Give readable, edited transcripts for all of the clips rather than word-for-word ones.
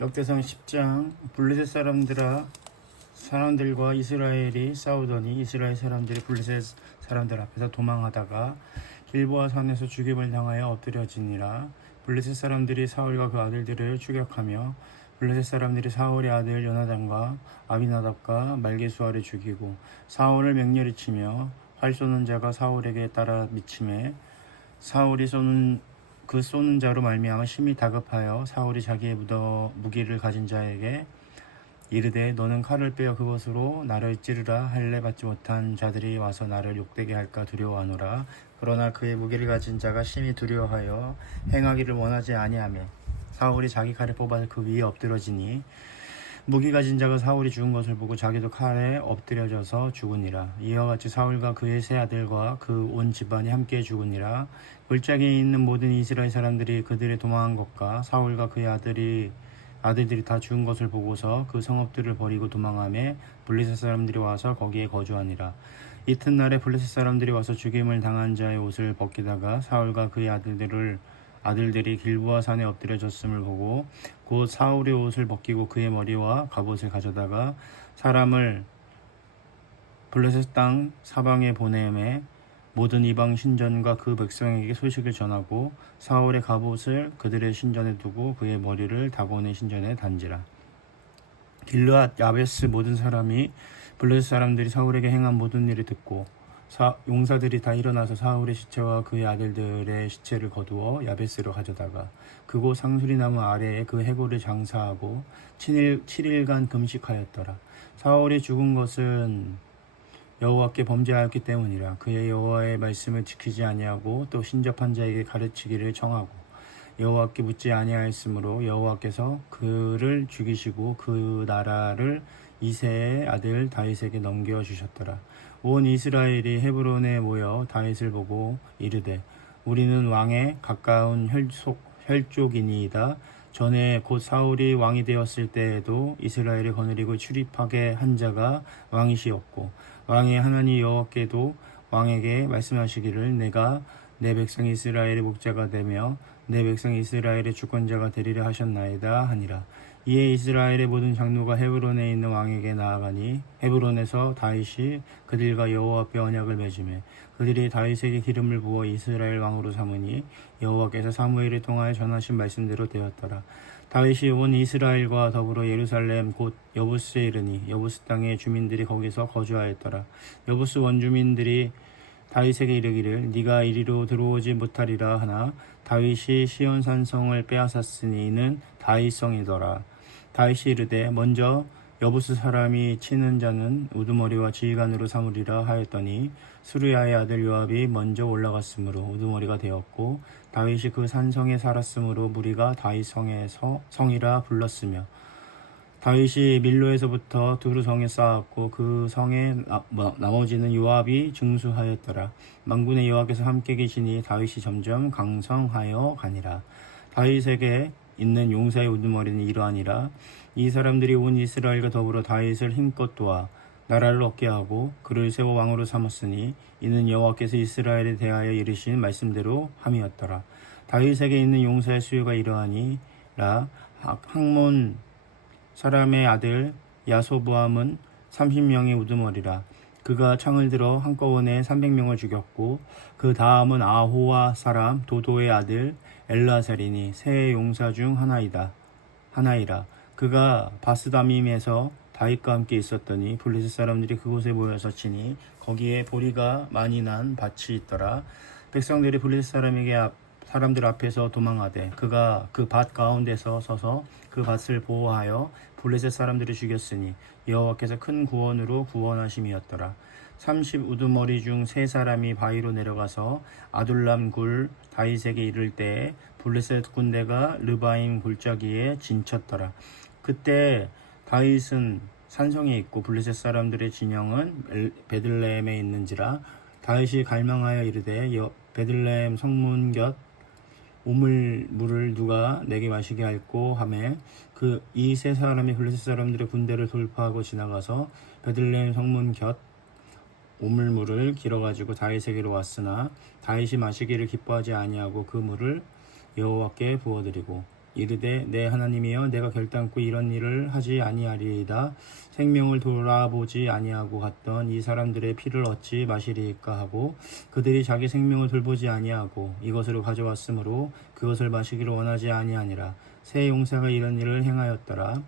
역대상 10장. 블레셋 사람들과 이스라엘이 싸우더니 이스라엘 사람들이 블레셋 사람들 앞에서 도망하다가 길보아 산에서 죽임을 당하여 엎드려지니라. 블레셋 사람들이 사울과 그 아들들을 추격하며 블레셋 사람들이 사울의 아들 요나단과 아비나답과 말게수아를 죽이고 사울을 맹렬히 치며 활 쏘는 자가 사울에게 따라 미침에 사울이 쏘는 자로 말미암아 심히 다급하여 사울이 자기의 무기를 가진 자에게 이르되 너는 칼을 빼어 그것으로 나를 찌르라 할례 받지 못한 자들이 와서 나를 욕되게 할까 두려워하노라. 그러나 그의 무기를 가진 자가 심히 두려워하여 행하기를 원하지 아니하며 사울이 자기 칼을 뽑아서 그 위에 엎드러지니 무기 가진 자가 사울이 죽은 것을 보고 자기도 칼에 엎드려져서 죽으니라. 이와 같이 사울과 그의 세 아들과 그 온 집안이 함께 죽으니라. 골짜기에 있는 모든 이스라엘 사람들이 그들의 도망한 것과 사울과 그의 아들들이 다 죽은 것을 보고서 그 성읍들을 버리고 도망하며 블레셋 사람들이 와서 거기에 거주하니라. 이튿날에 블레셋 사람들이 와서 죽임을 당한 자의 옷을 벗기다가 사울과 그의 아들들이 길보아 산에 엎드려졌음을 보고 곧 사울의 옷을 벗기고 그의 머리와 갑옷을 가져다가 사람을 블레셋 땅 사방에 보내매 모든 이방 신전과 그 백성에게 소식을 전하고 사울의 갑옷을 그들의 신전에 두고 그의 머리를 다곤의 신전에 단지라. 길르앗 야베스 모든 사람이 블레셋 사람들이 사울에게 행한 모든 일을 듣고 용사들이 다 일어나서 사울의 시체와 그의 아들들의 시체를 거두어 야베스로 가져다가 그곳 상수리나무 아래에 그 해골을 장사하고 7일간 금식하였더라. 사울이 죽은 것은 여호와께 범죄하였기 때문이라. 그의 여호와의 말씀을 지키지 아니하고 또 신접한 자에게 가르치기를 청하고 여호와께 묻지 아니하였으므로 여호와께서 그를 죽이시고 그 나라를 이새의 아들 다윗에게 넘겨주셨더라. 온 이스라엘이 헤브론에 모여 다윗을 보고 이르되 우리는 왕에 가까운 혈족이니이다. 전에 곧 사울이 왕이 되었을 때에도 이스라엘을 거느리고 출입하게 한 자가 왕이시었고 왕의 하나님 여호와께도 왕에게 말씀하시기를 내가 내 백성 이스라엘의 목자가 되며 내 백성 이스라엘의 주권자가 되리라 하셨나이다 하니라. 이에 이스라엘의 모든 장로가 헤브론에 있는 왕에게 나아가니 헤브론에서 다윗이 그들과 여호와 앞에 언약을 맺으며 그들이 다윗에게 기름을 부어 이스라엘 왕으로 삼으니 여호와께서 사무엘을 통하여 전하신 말씀대로 되었더라. 다윗이 온 이스라엘과 더불어 예루살렘 곧 여부스에 이르니 여부스 땅의 주민들이 거기서 거주하였더라. 여부스 원주민들이 다윗에게 이르기를 네가 이리로 들어오지 못하리라 하나 다윗이 시온산성을 빼앗았으니 이는 다윗성이더라. 다윗이 이르되 먼저 여부스 사람이 치는 자는 우두머리와 지휘관으로 삼으리라 하였더니 수르야의 아들 요압이 먼저 올라갔으므로 우두머리가 되었고 다윗이 그 산성에 살았으므로 무리가 다윗성에서 성이라 불렀으며 다윗이 밀로에서부터 두루성에 쌓았고 그 성의 나머지는 요압이 증수하였더라. 만군의 여호와께서 함께 계시니 다윗이 점점 강성하여 가니라. 다윗에게 있는 용사의 우두머리는 이러하니라. 이 사람들이 온 이스라엘과 더불어 다윗을 힘껏 도와 나라를 얻게 하고 그를 세워 왕으로 삼았으니 이는 여호와께서 이스라엘에 대하여 이르신 말씀대로 함이었더라. 다윗에게 있는 용사의 수요가 이러하니라. 학몬 사람의 아들 야소보암은 30명의 우두머리라. 그가 창을 들어 한꺼번에 300명을 죽였고 그 다음은 아호와 사람 도도의 아들 엘라살이니 세 용사 중 하나이라. 그가 바스다밈에서 다윗과 함께 있었더니 블레셋 사람들이 그곳에 모여서 치니 거기에 보리가 많이 난 밭이 있더라. 백성들이 블레셋 사람들 앞에서 도망하되 그가 그 밭 가운데서 서서 그 밭을 보호하여 블레셋 사람들을 죽였으니 여호와께서 큰 구원으로 구원하심이었더라. 30 우두머리 중 세 사람이 바위로 내려가서 아둘람 굴 다윗에게 이를 때에 블레셋 군대가 르바임 골짜기에 진쳤더라. 그때 다윗은 산성에 있고 블레셋 사람들의 진영은 베들레헴에 있는지라. 다윗이 갈망하여 이르되 베들레헴 성문 곁 우물 물을 누가 내게 마시게 할꼬 하매 이 세 사람이 블레셋 사람들의 군대를 돌파하고 지나가서 베들레헴 성문 곁 우물물을 길어가지고 다윗에게로 왔으나 다윗이 마시기를 기뻐하지 아니하고 그 물을 여호와께 부어드리고 이르되 내 하나님이여 내가 결단코 이런 일을 하지 아니하리이다. 생명을 돌아보지 아니하고 갔던 이 사람들의 피를 얻지 마시리이까 하고 그들이 자기 생명을 돌보지 아니하고 이것으로 가져왔으므로 그것을 마시기를 원하지 아니하니라. 세 용사가 이런 일을 행하였더라.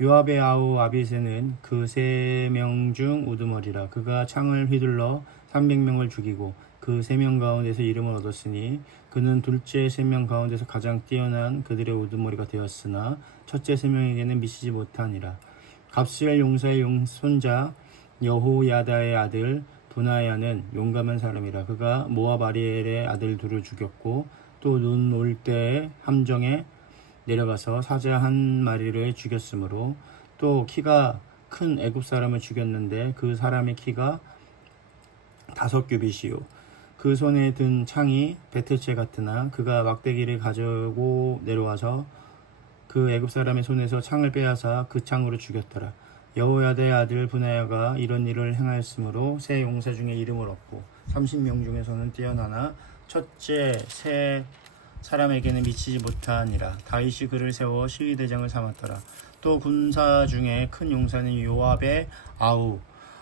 요압의 아우 아비새는 그 3명 중 우두머리라. 그가 창을 휘둘러 300명을 죽이고 그 3명 가운데서 이름을 얻었으니 그는 둘째 3명 가운데서 가장 뛰어난 그들의 우두머리가 되었으나 첫째 3명에게는 미치지 못하니라. 갑스엘 용사의 손자 여호야다의 아들 분하야는 용감한 사람이라. 그가 모압 아리엘의 아들 둘을 죽였고 또 눈 올 때에 함정에 내려가서 사자 한 마리를 죽였으므로 또 키가 큰 애굽 사람을 죽였는데 그 사람의 키가 5규빗이요 그 손에 든 창이 베트채 같으나 그가 막대기를 가지고 내려와서 그 애굽 사람의 손에서 창을 빼앗아 그 창으로 죽였더라. 여호야다의 아들 분하야가 이런 일을 행하였으므로 세 용사 중에 이름을 얻고 30명 중에서는 뛰어나나 첫째 세 사람에게는 미치지 못하니라. 다윗이 그를 세워 시위대장을 삼았더라. 또 군사 중에 큰 용사는 요압의 아우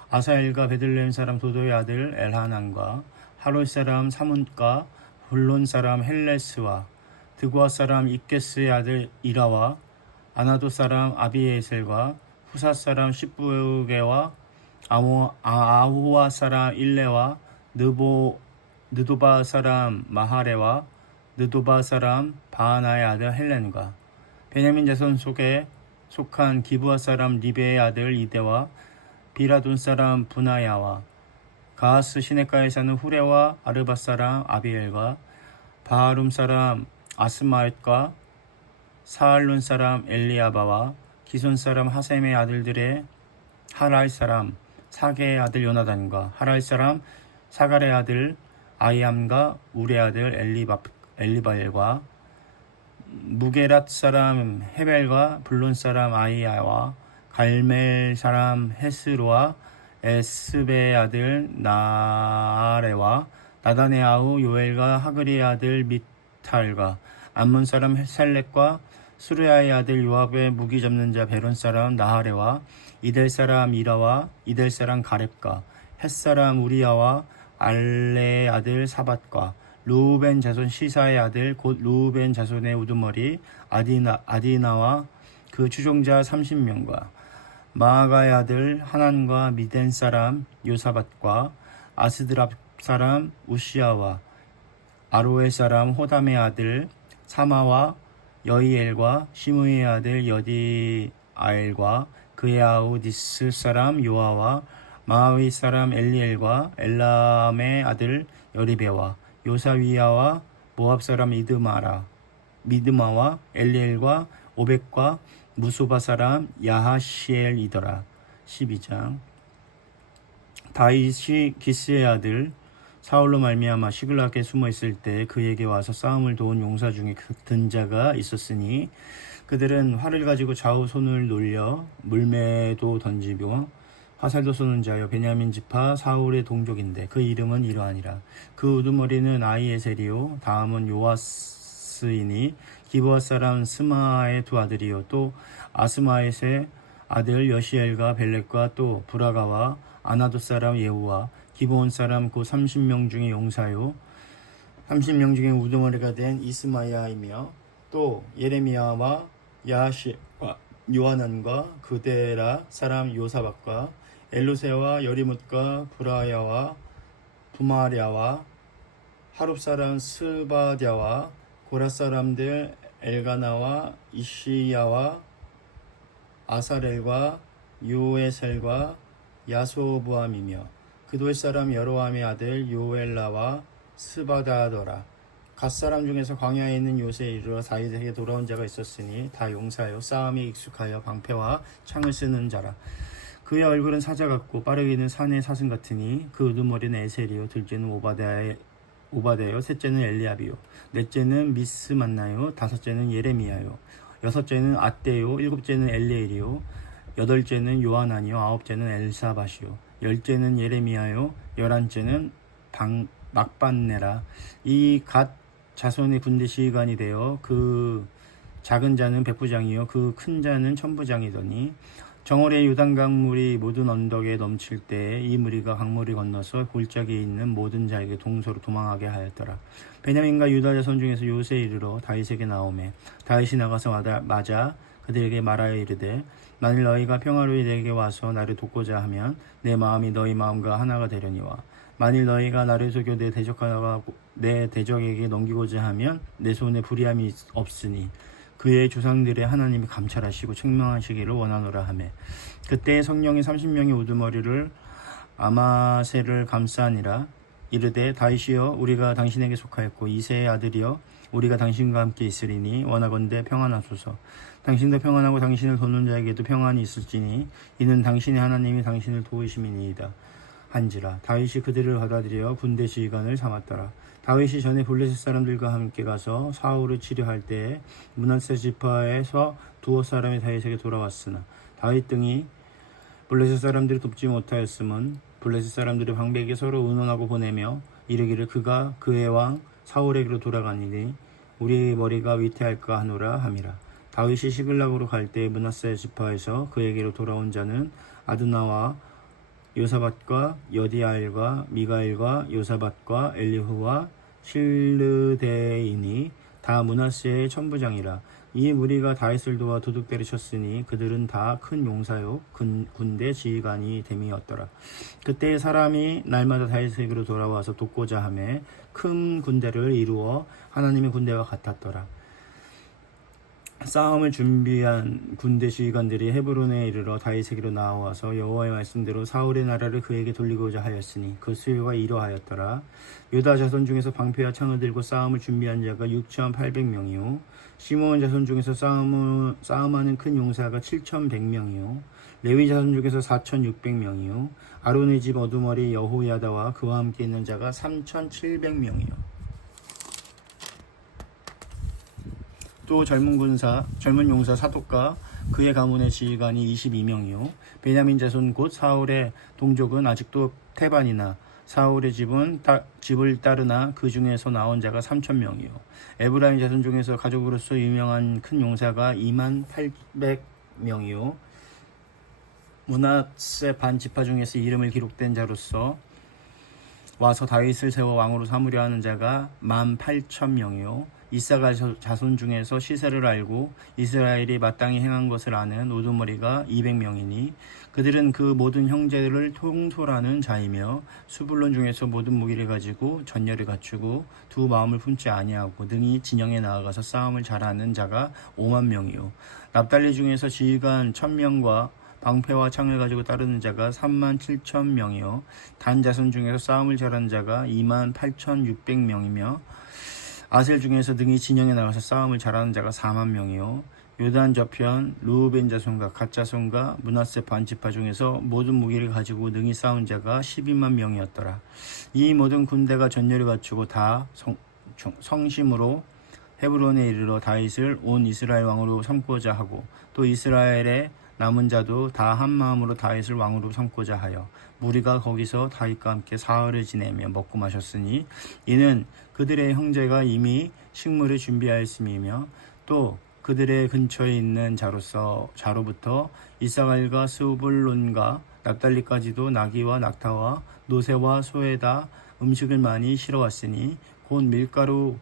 아사엘과 베들레헴 사람 도도의 아들 엘하난과 하롯 사람 사문과 홀론 사람 헬레스와 드고아 사람 입게스의 아들 이라와 아나도 사람 아비에셀과 후사 사람 십부게와 아후와 사람 일레와 느도바 사람 마하레와 느도바 사람 바하나의 아들 헬렌과 베냐민 자손 속에 속한 기브아 사람 리베의 아들 이데와 비라돈 사람 분하야와 가하스 시내가에 사는 후레와 아르바 사람 아비엘과 바하룸 사람 아스마옅과 사알론 사람 엘리아바와 기손 사람 하셈의 아들들의 하랄 사람 사게의 아들 요나단과 하랄 사람 사갈의 아들 아이암과 우레 아들 엘리바엘과 무게랏 사람 헤벨과 블론 사람 아이야와 갈멜 사람 헤스로와 에스베의 아들 나아레와 나단의 아우 요엘과 하그리의 아들 미탈과 암몬 사람 셀렉과 수르야의 아들 요압의 무기 잡는 자 베론 사람 나하레와 이델 사람 이라와 이델 사람 가렙과 헷 사람 우리야와 알레의 아들 사밧과 루벤 자손 시사의 아들 곧 루벤 자손의 우두머리 아디나와 그 추종자 30명과 마아가의 아들 하난과 미덴 사람 요사밧과 아스드랍 사람 우시아와 아로의 사람 호담의 아들 사마와 여이엘과 시므의 아들 여디아엘과 그의 아우 니스 사람 요아와 마하위 사람 엘리엘과 엘람의 아들 여리베와 요사위야와 모압 사람 미드마와 엘리엘과 오벡과 무소바 사람 야하시엘이더라. 12장. 다윗이 기스의 아들 사울로 말미암아 시글락에 숨어 있을 때 그에게 와서 싸움을 도운 용사 중에 든 자가 있었으니 그들은 활을 가지고 좌우 손을 놀려 물매도 던지며 화살도 쏘는 자여 베냐민 지파 사울의 동족인데 그 이름은 이러하니라. 그 우두머리는 아이에셀이요 다음은 요아스이니 기브아 사람 스마의 두 아들이요 또 아스마엣의 아들 여시엘과 벨렉과 또 브라가와 아나도 사람 예후와 기브온 사람 곧 30명 중의 용사요 30명 중에 우두머리가 된 이스마야이며 또 예레미야와 야하시와 요하난과 그데라 사람 요사박과 엘루세와 여리뭇과 브라야와 부마랴와 하룹 사람 스바랴와 고라 사람들 엘가나와 이시야와 아사렐과 요에셀과 야소부암이며 그도의 사람 여로함의 아들 요엘라와 스바다더라. 갓사람 중에서 광야에 있는 요새에 이르러 다윗에게 돌아온 자가 있었으니 다 용사요 싸움에 익숙하여 방패와 창을 쓰는 자라. 그의 얼굴은 사자 같고 빠르기는 산의 사슴 같으니 그 우두머리는 에셀이요 둘째는 오바데요 셋째는 엘리압이요 넷째는 미스 만나요 다섯째는 예레미야요 여섯째는 앗데요 일곱째는 엘리엘이요 여덟째는 요하나니요 아홉째는 엘사밧이요 열째는 예레미야요 열한째는 막반네라. 이 갓 자손의 군대 지휘관이 되어 그 작은 자는 백부장이요 그 큰 자는 천부장이더니 정월에 요단강 물이 모든 언덕에 넘칠 때에 이 무리가 강물을 건너서 골짜기에 있는 모든 자에게 동서로 도망하게 하였더라. 베냐민과 유다 자손 중에서 요새에 이르러 다윗에게 나오매 다윗이 나가서 맞아 그들에게 말하여 이르되 만일 너희가 평화로이 내게 와서 나를 돕고자 하면 내 마음이 너희 마음과 하나가 되려니와 만일 너희가 나를 속여 내 대적에게 넘기고자 하면 내 손에 불의함이 없으니 그의 조상들의 하나님이 감찰하시고 책망하시기를 원하노라 하매 그때 성령이 30명의 우두머리를 아마새를 감싸니라. 이르되 다윗이여 우리가 당신에게 속하였고 이새의 아들이여 우리가 당신과 함께 있으리니 원하건대 평안하소서. 당신도 평안하고 당신을 돕는 자에게도 평안이 있을지니 이는 당신의 하나님이 당신을 도우심이니이다 한지라. 다윗이 그들을 받아들여 군대 지휘관을 삼았더라. 다윗이 전에 블레셋 사람들과 함께 가서 사울을 치료할 때에 므낫세 지파에서 두어 사람이 다윗에게 돌아왔으나 다윗 등이 블레셋 사람들을 돕지 못하였음은 블레셋 사람들의 방백에 서로 의논하고 보내며 이르기를 그가 그의 왕 사울에게로 돌아가니니 우리의 머리가 위태할까 하노라 함이라. 다윗이 시글락으로 갈 때에 므낫세 지파에서 그에게로 돌아온 자는 아드나와 요사밧과 여디아엘과 미가엘과 요사밧과 엘리후와 실르데이니 다 므낫세의 천부장이라. 이 무리가 다윗을 도와 도둑대를 쳤으니 그들은 다 큰 용사요 군대 지휘관이 됨이었더라. 그때 사람이 날마다 다윗에게로 돌아와서 돕고자 하매 큰 군대를 이루어 하나님의 군대와 같았더라. 싸움을 준비한 군대 지휘관들이 헤브론에 이르러 다윗에게로 나와서 여호와의 말씀대로 사울의 나라를 그에게 돌리고자 하였으니 그 수요가 이러하였더라. 유다 자손 중에서 방패와 창을 들고 싸움을 준비한 자가 6,800명이요 시므온 자손 중에서 싸움하는 큰 용사가 7,100명이요 레위 자손 중에서 4,600명이요 아론의 집 어두머리 여호야다와 그와 함께 있는 자가 3,700명이요 또 젊은 용사 사독과 그의 가문의 지휘관이 22명이요 베냐민 자손 곧 사울의 동족은 아직도 태반이나 사울의 집을 따르나 그 중에서 나온 자가 3,000명이요 에브라임 자손 중에서 가족으로서 유명한 큰 용사가 28,000명이요 므낫세 반 지파 중에서 이름을 기록된 자로서 와서 다윗을 세워 왕으로 삼으려 하는 자가 18,000명이요 이사갈 자손 중에서 시세를 알고 이스라엘이 마땅히 행한 것을 아는 우두머리가 200명이니 그들은 그 모든 형제들을 통솔하는 자이며 수불론 중에서 모든 무기를 가지고 전열을 갖추고 두 마음을 품지 아니하고 능히 진영에 나아가서 싸움을 잘하는 자가 5만 명이요 납달리 중에서 지휘관 1,000명과 방패와 창을 가지고 따르는 자가 37,000명이요 단 자손 중에서 싸움을 잘하는 자가 28,600명이며 아셀 중에서 능히 진영에 나가서 싸움을 잘하는 자가 4만 명이요 요단 저편 르우벤 자손과 갓 자손과 므낫세 반 지파 중에서 모든 무기를 가지고 능히 싸운 자가 12만 명이었더라. 이 모든 군대가 전열을 갖추고 다 성심으로 헤브론에 이르러 다윗을 온 이스라엘 왕으로 삼고자 하고 또 이스라엘의 남은 자도 다 한 마음으로 다윗을 왕으로 삼고자 하여 무리가 거기서 다윗과 함께 사흘을 지내며 먹고 마셨으니 이는 그들의 형제가 이미 식물을 준비하였음이며 또 그들의 근처에 있는 자로부터 이사갈과 스불론과 납달리까지도 나귀와 낙타와 노새와 소에다 음식을 많이 실어왔으니 곧 밀가루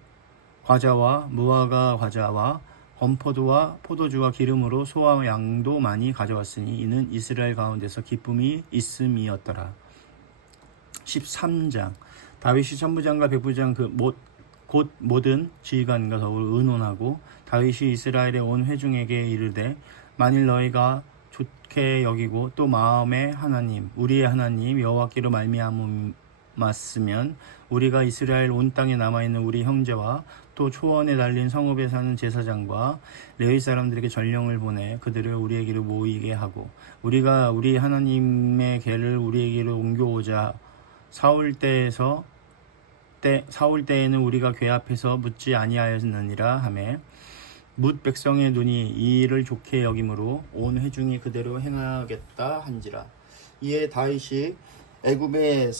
과자와 무화과 과자와 건포도와 포도주와 기름으로 소와 양도 많이 가져왔으니 이는 이스라엘 가운데서 기쁨이 있음이었더라. 13장 다윗이 천부장과 백부장 곧 모든 지휘관과 더불어 의논하고 다윗이 이스라엘의 온 회중에게 이르되 만일 너희가 좋게 여기고 또 마음의 하나님 우리의 하나님 여호와께로 말미암았으면 우리가 이스라엘 온 땅에 남아있는 우리 형제와 또 초원에 달린 성읍에 사는 제사장과 레위 사람들에게 전령을 보내 그들을 우리에게로 모이게 하고 우리가 우리 하나님의 궤를 우리에게로 옮겨오자 사울 때에는 우리가 궤 앞에서 묻지 아니하였느니라 하매 뭇 백성의 눈이 이 일을 좋게 여김으로 온 회중이 그대로 행하겠다 한지라. 이에 다윗이 애굽의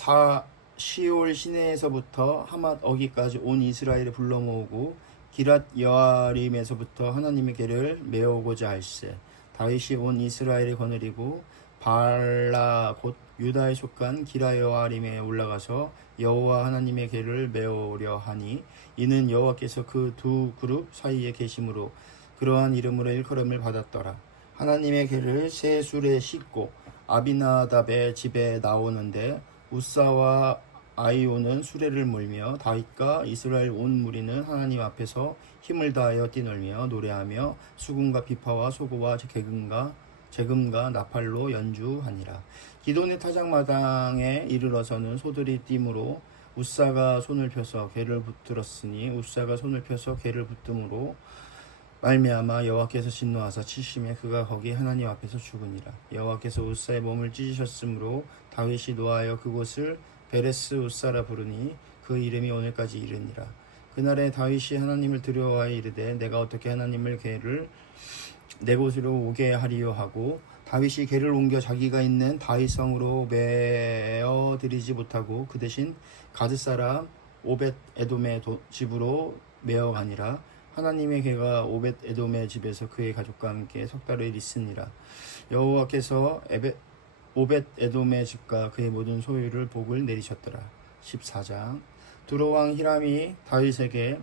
시올 시내에서부터 하맛 어기까지 온 이스라엘을 불러 모으고 기랏 여아림에서부터 하나님의 궤를 메우고자 할세. 다윗이 온 이스라엘을 거느리고 발라 곧 유다에 속한 기라 여아림에 올라가서 여호와 하나님의 궤를 메우려 하니 이는 여호와께서 그 두 그룹 사이에 계심으로 그러한 이름으로 일컬음을 받았더라. 하나님의 궤를 새 술에 싣고 아비나답의 집에 나오는데 우사와 아이오는 수레를 몰며 다윗과 이스라엘 온 무리는 하나님 앞에서 힘을 다하여 뛰놀며 노래하며 수금과 비파와 소고와 재금과 나팔로 연주하니라. 기돈의 타작마당에 이르러서는 소들이 뛰므로 우사가 손을 펴서 궤를 붙들었으니 우사가 손을 펴서 궤를 붙듦으로 말미암아 여호와께서 진노하사 치심에 그가 거기 하나님 앞에서 죽으니라. 여호와께서 우사의 몸을 찢으셨으므로 다윗이 노하여 그곳을 베레스 우사라 부르니 그 이름이 오늘까지 이르니라. 그날에 다윗이 하나님을 두려워하여 이르되 내가 어떻게 하나님을 궤를 내 곳으로 오게 하리요 하고 다윗이 궤를 옮겨 자기가 있는 다윗성으로 메어 드리지 못하고 그 대신 가드 사람 오벳 에돔의 집으로 메어 가니라. 하나님의 궤가 오벳 에돔의 집에서 그의 가족과 함께 석 달을 있으니라. 여호와께서 오벳 에돔의 집과 그의 모든 소유를 복을 내리셨더라. 14장. 두로왕 히람이 다윗에게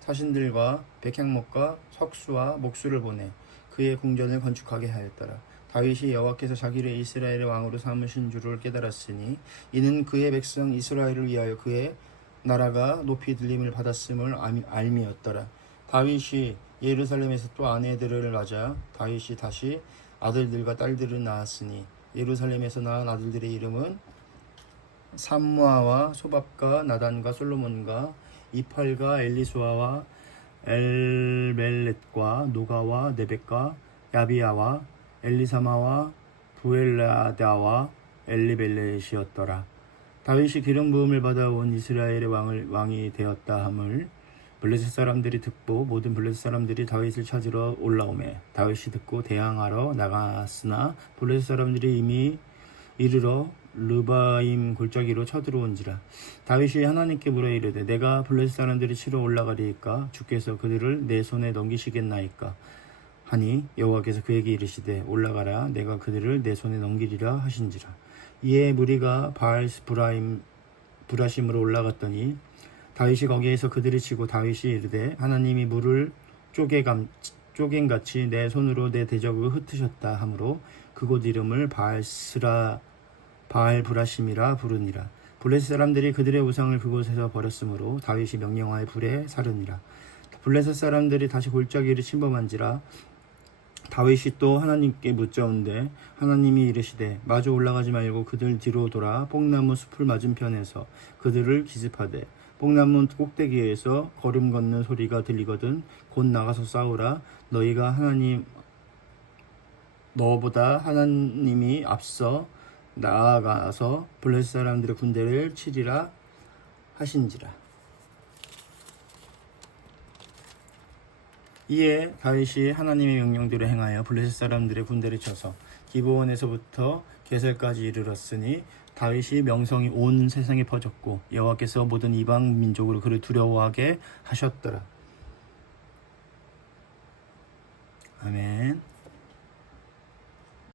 사신들과 백향목과 석수와 목수를 보내 그의 궁전을 건축하게 하였더라. 다윗이 여호와께서 자기를 이스라엘의 왕으로 삼으신 줄을 깨달았으니 이는 그의 백성 이스라엘을 위하여 그의 나라가 높이 들림을 받았음을 알미였더라. 다윗이 예루살렘에서 또 아내들을 낳자 다윗이 다시 아들들과 딸들을 낳았으니 예루살렘에서 낳은 아들들의 이름은 삼무아와 소밥과 나단과 솔로몬과 이팔과 엘리수아와 엘멜렛과 노가와 네벡과 야비야와 엘리사마와 부엘라다와 엘리벨렛이었더라. 다윗이 기름 부음을 받아온 이스라엘의 왕이 되었다 함을 블레셋 사람들이 듣고 모든 블레셋 사람들이 다윗을 찾으러 올라오매 다윗이 듣고 대항하러 나갔으나 블레셋 사람들이 이미 이르러 르바임 골짜기로 쳐들어온지라. 다윗이 하나님께 물어 이르되 내가 블레셋 사람들이 치러 올라가리이까 주께서 그들을 내 손에 넘기시겠나이까 하니 여호와께서 그에게 이르시되 올라가라 내가 그들을 내 손에 넘기리라 하신지라. 이에 무리가 바알 브라심으로 올라갔더니 다윗이 거기에서 그들을 치고 다윗이 이르되 하나님이 물을 쪼갠같이 내 손으로 내 대적을 흩으셨다 하므로 그곳 이름을 바알 브라심이라 부르니라. 블레셋 사람들이 그들의 우상을 그곳에서 버렸으므로 다윗이 명령하여 불에 사르니라. 블레셋 사람들이 다시 골짜기를 침범한지라. 다윗이 또 하나님께 묻자온데 하나님이 이르시되 마주 올라가지 말고 그들 뒤로 돌아 뽕나무 숲을 맞은편에서 그들을 기습하되 뽕나무 꼭대기에서 걸음 걷는 소리가 들리거든 곧 나가서 싸우라. 너보다 하나님이 앞서 나아가서 블레셋 사람들의 군대를 치리라 하신지라. 이에 다윗이 하나님의 명령대로 행하여 블레셋 사람들의 군대를 쳐서 기브온에서부터 게셀까지 이르렀으니 다윗이 명성이 온 세상에 퍼졌고 여호와께서 모든 이방 민족으로 그를 두려워하게 하셨더라. 아멘.